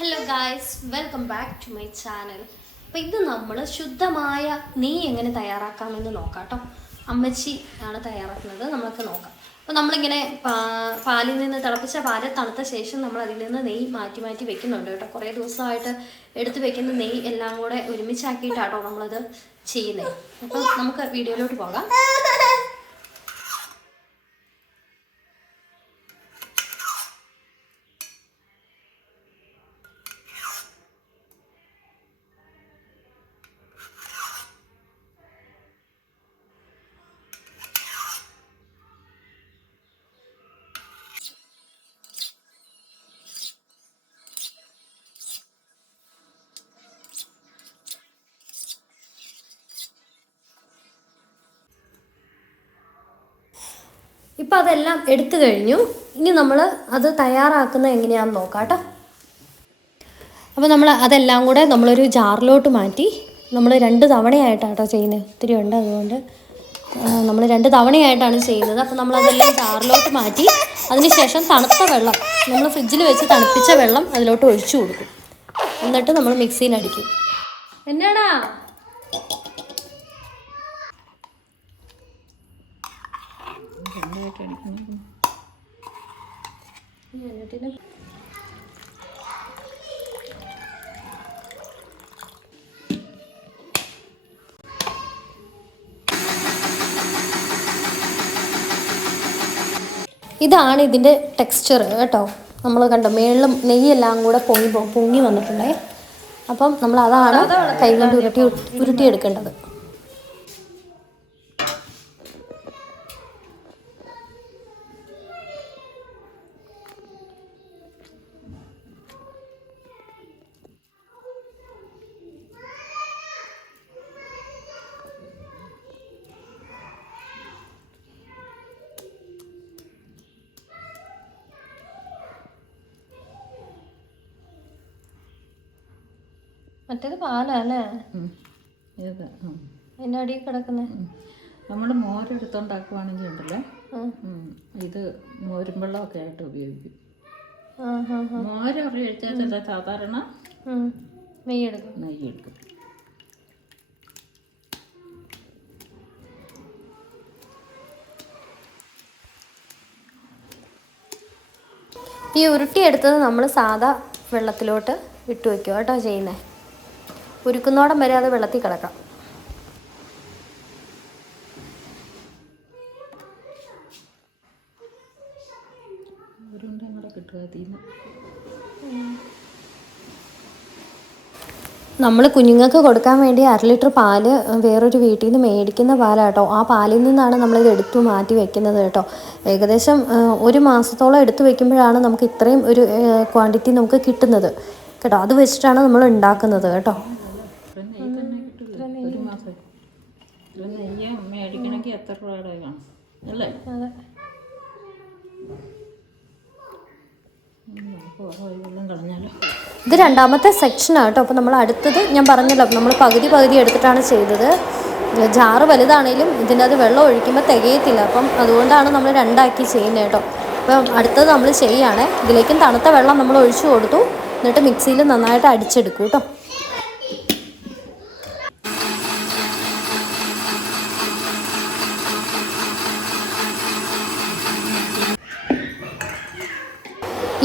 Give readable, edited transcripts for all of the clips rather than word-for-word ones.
Hello guys, welcome back to my channel. അപ്പോൾ ഇത് നമ്മൾ ശുദ്ധമായ നെയ്യ് എങ്ങനെ തയ്യാറാക്കാമെന്ന് നോക്കാം കേട്ടോ. അമ്മച്ചി ആണ് തയ്യാറാക്കുന്നത്, നമുക്ക് നോക്കാം. അപ്പോൾ നമ്മളിങ്ങനെ പാലിൽ നിന്ന് തിളപ്പിച്ച പാല് തണുത്ത ശേഷം നമ്മൾ അതിൽ നിന്ന് നെയ്യ് മാറ്റി മാറ്റി വെക്കുന്നുണ്ട് കേട്ടോ. കുറേ ദിവസമായിട്ട് എടുത്ത് വെക്കുന്ന നെയ്യ് എല്ലാം കൂടെ ഒരുമിച്ചാക്കിയിട്ടാട്ടോ നമ്മളത് ചെയ്യുന്നത്. അപ്പോൾ നമുക്ക് വീഡിയോയിലോട്ട് പോകാം. ഇപ്പം അതെല്ലാം എടുത്തു കഴിഞ്ഞു. ഇനി നമ്മൾ അത് തയ്യാറാക്കുന്നത് എങ്ങനെയാണെന്ന് നോക്കാം കേട്ടോ. അപ്പോൾ നമ്മൾ അതെല്ലാം കൂടെ നമ്മളൊരു ജാറിലോട്ട് മാറ്റി നമ്മൾ 2 തവണയായിട്ടാണ് കേട്ടോ ചെയ്യുന്നത്. ഒത്തിരി ഉണ്ട്, അതുകൊണ്ട് നമ്മൾ 2 തവണയായിട്ടാണ് ചെയ്യുന്നത്. അപ്പോൾ നമ്മളതെല്ലാം ജാറിലോട്ട് മാറ്റി അതിനുശേഷം തണുത്ത വെള്ളം, നമ്മൾ ഫ്രിഡ്ജിൽ വെച്ച് തണുപ്പിച്ച വെള്ളം അതിലോട്ട് ഒഴിച്ചു കൊടുക്കും. എന്നിട്ട് നമ്മൾ മിക്സിയിൽ അടിക്കും. എന്നാടാ ഇതാണ് ഇതിൻ്റെ ടെക്സ്ചർ കേട്ടോ. നമ്മൾ കണ്ടോ, മേളിലും നെയ്യെല്ലാം കൂടെ പൊങ്ങി വന്നിട്ടുണ്ടേ. അപ്പം നമ്മൾ അതാണ് കൈകൊണ്ട് ഉരുട്ടിയെടുക്കേണ്ടത്. മറ്റേത് പാലല്ലേ, അതിൻ്റെ അടിയിൽ കിടക്കുന്നത്. നമ്മൾ മോരെടുത്തുണ്ടാക്കുവാണെങ്കിൽ ഉണ്ടല്ലേ, ഇത് മോരും വെള്ളമൊക്കെ ആയിട്ട് ഉപയോഗിക്കും. മോര് ഉപയോഗിച്ചാൽ സാധാരണ നെയ്യെടുക്കും. ഈ ഉരുട്ടിയെടുത്തത് നമ്മൾ സാധാ വെള്ളത്തിലോട്ട് ഇട്ട് വയ്ക്കുക കേട്ടോ ചെയ്യുന്നത്. ഉരുക്കുന്നോടം വരെ അത് വെള്ളത്തിൽ കിടക്കാം. നമ്മൾ കുഞ്ഞുങ്ങൾക്ക് കൊടുക്കാൻ വേണ്ടി 1/2 ലിറ്റർ പാല് വേറൊരു വീട്ടിൽ നിന്ന് മേടിക്കുന്ന പാലാട്ടോ. ആ പാലിൽ നിന്നാണ് നമ്മളിത് എടുത്തു മാറ്റി വെക്കുന്നത് കേട്ടോ. ഏകദേശം 1 മാസത്തോളം എടുത്തു വെക്കുമ്പോഴാണ് നമുക്ക് ഇത്രയും ഒരു ക്വാണ്ടിറ്റി നമുക്ക് കിട്ടുന്നത് കേട്ടോ. അത് വെച്ചിട്ടാണ് നമ്മൾ ഉണ്ടാക്കുന്നത് കേട്ടോ. മേടിക്കണമെങ്കിൽ എത്ര രൂപയുടെ കാണും അല്ലേ? അതെ. ഇത് 2ാമത്തെ സെക്ഷനാണ് കേട്ടോ. അപ്പോൾ നമ്മൾ അടുത്തത് ഞാൻ പറഞ്ഞല്ലോ, നമ്മൾ പകുതി എടുത്തിട്ടാണ് ചെയ്തത്. ജാറ് വലുതാണേലും ഇതിൻ്റെ അത് വെള്ളം ഒഴിക്കുമ്പോൾ തികയത്തില്ല. അപ്പം അതുകൊണ്ടാണ് നമ്മൾ 2ആക്കി ചെയ്യുന്നത് കേട്ടോ. അപ്പം അടുത്തത് നമ്മൾ ചെയ്യുകയാണേ. ഇതിലേക്കും തണുത്ത വെള്ളം നമ്മൾ ഒഴിച്ചു കൊടുത്തു. എന്നിട്ട് മിക്സിയിൽ നന്നായിട്ട് അടിച്ചെടുക്കും കേട്ടോ.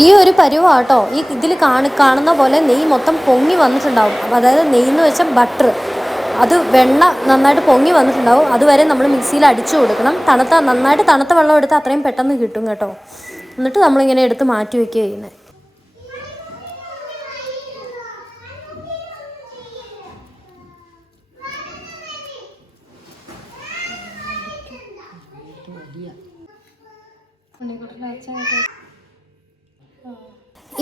ഈ ഒരു പരുവാട്ടോ. ഈ ഇതിൽ കാണുന്ന പോലെ നെയ്യ് മൊത്തം പൊങ്ങി വന്നിട്ടുണ്ടാവും. അപ്പോൾ അതായത് നെയ്യ് എന്ന് വെച്ചാൽ ബട്ടർ, അത് വെണ്ണ നന്നായിട്ട് പൊങ്ങി വന്നിട്ടുണ്ടാവും. അതുവരെ നമ്മൾ മിക്സിയിൽ അടിച്ചു കൊടുക്കണം. നന്നായിട്ട് തണുത്ത വെള്ളം എടുത്താൽ അത്രയും പെട്ടെന്ന് കിട്ടും കേട്ടോ. എന്നിട്ട് നമ്മളിങ്ങനെ എടുത്ത് മാറ്റി വയ്ക്കുക ചെയ്യുന്നത്.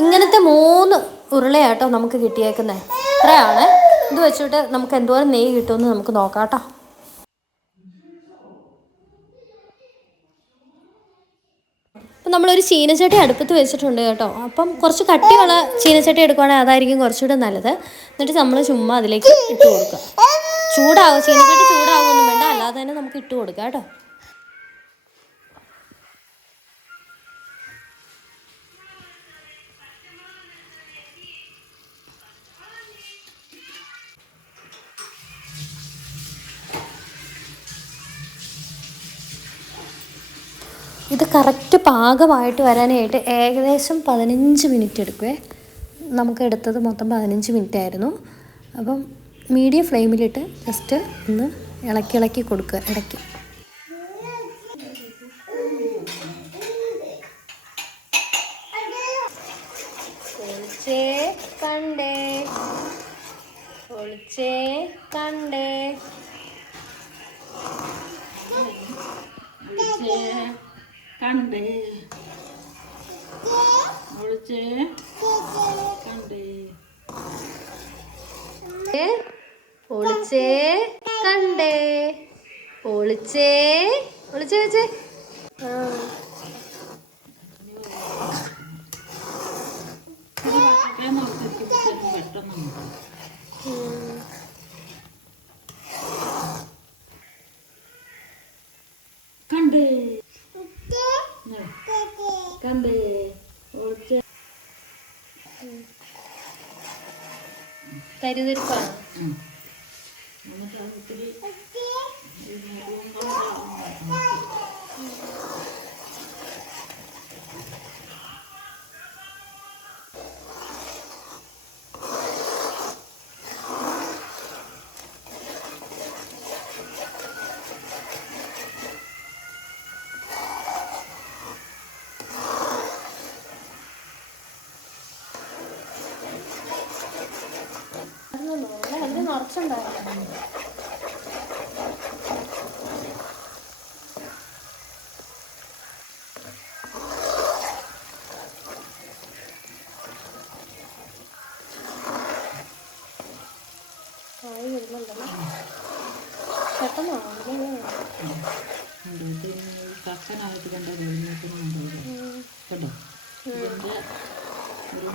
ഇങ്ങനത്തെ 3 ഉരുളയാട്ടോ നമുക്ക് കിട്ടിയേക്കുന്നത്. ഇത്രയാണ്. ഇത് വെച്ചിട്ട് നമുക്ക് എന്തോരം നെയ്യ് കിട്ടുമെന്ന് നമുക്ക് നോക്കാം കേട്ടോ. അപ്പം നമ്മളൊരു ചീനച്ചട്ടി അടുപ്പത്ത് വെച്ചിട്ടുണ്ട് കേട്ടോ. അപ്പം കുറച്ച് കട്ടിയുള്ള ചീനച്ചട്ടി എടുക്കുവാണെങ്കിൽ അതായിരിക്കും കുറച്ചുകൂടെ നല്ലത്. എന്നിട്ട് നമ്മൾ ചുമ്മാ അതിലേക്ക് ഇട്ട് കൊടുക്കുക. ചീനച്ചട്ടി ചൂടാവുമൊന്നും വേണ്ട, അല്ലാതെ തന്നെ നമുക്ക് ഇട്ട് കൊടുക്കാം കേട്ടോ. ഇത് കറക്റ്റ് പാകമായിട്ട് വരാനായിട്ട് ഏകദേശം 15 മിനിറ്റ് എടുക്കുമേ. നമുക്ക് എടുത്തത് മൊത്തം 15 മിനിറ്റ് ആയിരുന്നു. അപ്പം മീഡിയം ഫ്ലെയിമിലിട്ട് ജസ്റ്റ് ഒന്ന് ഇളക്കി കൊടുക്കുക ഇടയ്ക്ക്. കണ്ടേ ഒളിച്ചേ കണ്ടേ കണ്ടേ ഒളിച്ചേ കണ്ടേ ഒളിച്ചേ കണ്ടേ ഒളിച്ചേ ഒളിച്ചേ വെച്ചേ. കണ്ടേ കണ്ടേ ഒളിച്ചേ. തരിതിരിപ്പാണ്. അതിന് നിറച്ചുണ്ടായിരുന്നു. പെട്ടെന്ന് കക്കനായിട്ട് കണ്ട കേട്ടോ. ഇതിൻ്റെ ഒരു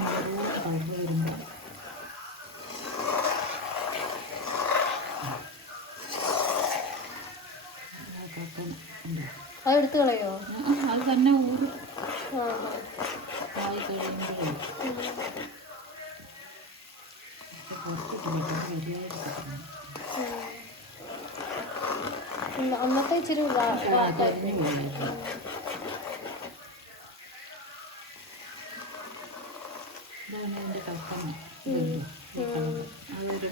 കളർ വരുമ്പോൾ അതെടുത്ത് കളയോ? അത് തന്നെ ഊര് ആയി കഴിയുമ്പോഴേ അന്നത്തെ ഇച്ചിരി ഇതാണ് എൻ്റെ കക്കന. അതൊരു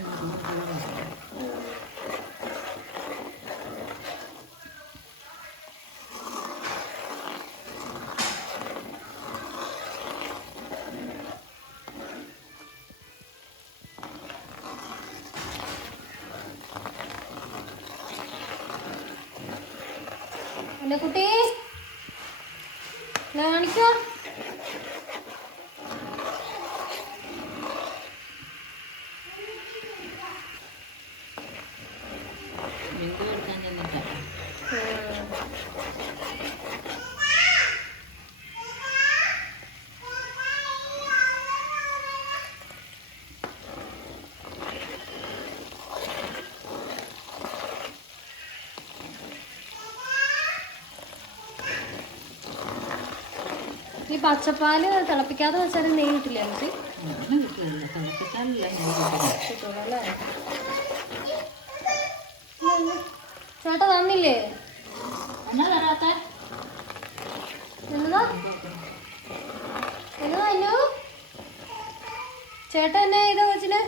എൻ്റെ കുട്ടി കാണിക്കോ? എടുക്കാൻ ചെന്നിട്ടാ ഈ പച്ചപ്പാല് തിളപ്പിക്കാതെ വെച്ചാലും നെയ്യ് കിട്ടില്ല എനിക്ക്. അങ്ങനെ കിട്ടില്ല, തിളപ്പിച്ചാലല്ല കിട്ടുള്ളൂ അല്ലേ? ചേട്ടാ തന്നില്ലേ? എന്നാ തരാത്ത എന്നതാ എന്നതാ ചേട്ടാ എന്നെ ഇതാ വെച്ചിന്.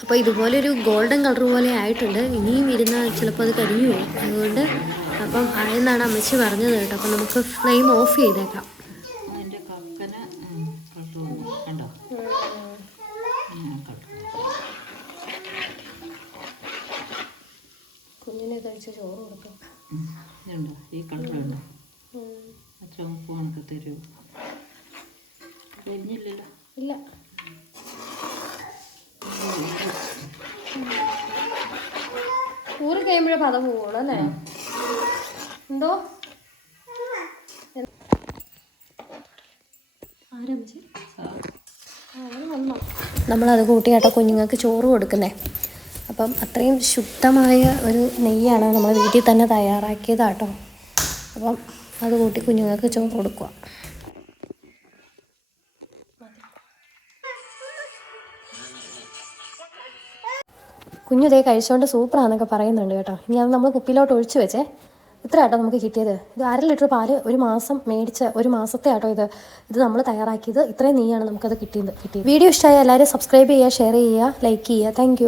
അപ്പോൾ ഇതുപോലൊരു ഗോൾഡൻ കളർ പോലെ ആയിട്ടുണ്ട്. ഇനിയും ഇരുന്നാൽ ചിലപ്പോൾ അത് കരിഞ്ഞു പോകും. അതുകൊണ്ട് അപ്പം ആയെന്നാണ് അമ്മച്ചി പറഞ്ഞത് കേട്ടോ. അപ്പം നമുക്ക് ഫ്ലെയിം ഓഫ് ചെയ്തേക്കാം. അതിൻ്റെ കക്കന കളർ വന്നു കണ്ടോ. കുഞ്ഞിനെ കഴിച്ച് ചോറ് കൊടുക്കും. ഇതുണ്ടോ ഈ കളറുണ്ടോ? അത്ര ഉപ്പ് കണക്ക് തരൂ. കരിഞ്ഞില്ലല്ലോ. ഇല്ല. ഊറ് കഴിയുമ്പോഴേ പത പോവുള്ളൂ അല്ലേ? എന്തോ നമ്മളത് കൂട്ടി കേട്ടോ കുഞ്ഞുങ്ങൾക്ക് ചോറ് കൊടുക്കുന്നേ. അപ്പം അത്രയും ശുദ്ധമായ ഒരു നെയ്യാണ് നമ്മൾ വീട്ടിൽ തന്നെ തയ്യാറാക്കിയതാട്ടോ. അപ്പം അത് കൂട്ടി കുഞ്ഞുങ്ങൾക്ക് ചോറ് കൊടുക്കുക. കുഞ്ഞിതേ കഴിച്ചുകൊണ്ട് സൂപ്പറാന്നൊക്കെ പറയുന്നുണ്ട് കേട്ടോ. ഇനി അത് നമ്മൾ കുപ്പിയിലോട്ട് ഒഴിച്ച് വെച്ചേ. ഇത്ര ആട്ടോ നമുക്ക് കിട്ടിയത്. ഇത് 1/2 ലിറ്റർ പാല് ഒരു മാസം മേടിച്ച ഒരു മാസത്തെ ആട്ടോ ഇത് നമ്മൾ തയ്യാറാക്കിയത്. ഇത്രയും നെയ്യാണ് നമുക്കത് കിട്ടിയത്. വീഡിയോ ഇഷ്ടമായ എല്ലാവരും സബ്സ്ക്രൈബ് ചെയ്യുക, ഷെയർ ചെയ്യുക, ലൈക്ക് ചെയ്യുക. താങ്ക്